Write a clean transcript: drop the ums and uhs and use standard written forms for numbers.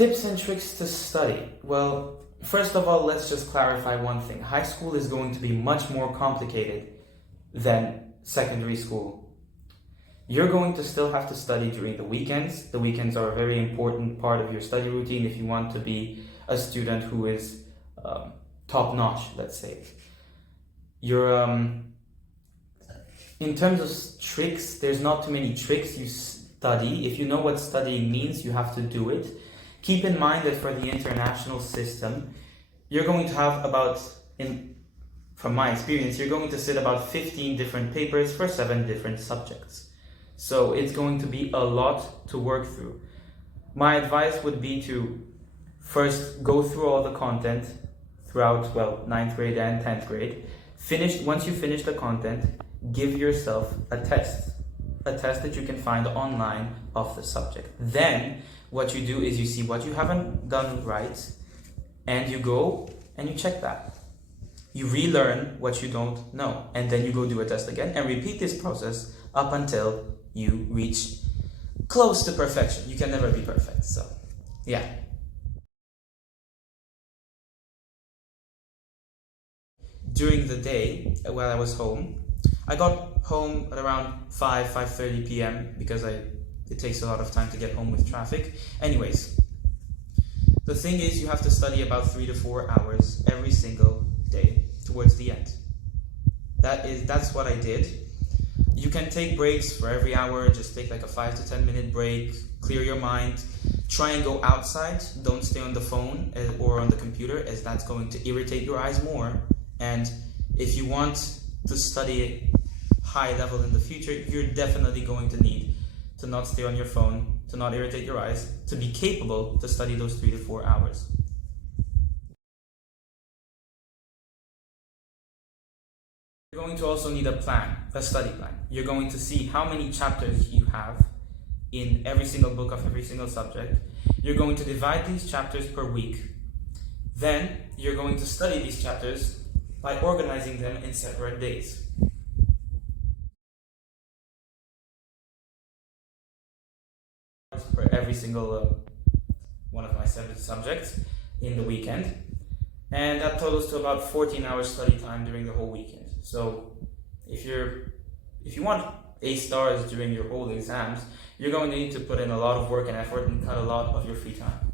Tips and tricks to study. Well, first of all, let's just clarify one thing. High school is going to be much more complicated than secondary school. You're going to still have to study during the weekends. The weekends are a very important part of your study routine if you want to be a student who is top-notch, let's say. In terms of tricks, there's not too many tricks. You study. If you know what studying means, you have to do it. Keep in mind that for the international system, you're going to have from my experience, you're going to sit about 15 different papers for 7 different subjects. So it's going to be a lot to work through. My advice would be to first go through all the content throughout, 9th grade and 10th grade. Once you finish the content, give yourself a test that you can find online of the subject. Then what you do is you see what you haven't done right, and you go and you check that. You relearn what you don't know, and then you go do a test again and repeat this process up until you reach close to perfection. You can never be perfect, so yeah. During the day, while I was home, I got home at around 5:30 p.m. because it takes a lot of time to get home with traffic. Anyways, the thing is you have to study about 3 to 4 hours every single day towards the end. That's what I did. You can take breaks for every hour. Just take like a 5 to 10 minute break, clear your mind, try and go outside. Don't stay on the phone or on the computer, as that's going to irritate your eyes more. And if you want to study high level in the future, you're definitely going to need to not stay on your phone, to not irritate your eyes, to be capable to study those 3 to 4 hours. You're going to also need a study plan. You're going to see how many chapters you have in every single book of every single subject. You're going to divide these chapters per week. Then you're going to study these chapters by organizing them in separate days. For every single one of my 7 subjects in the weekend, and that totals to about 14 hours study time during the whole weekend. So if you want A stars during your whole exams, you're going to need to put in a lot of work and effort and cut a lot of your free time.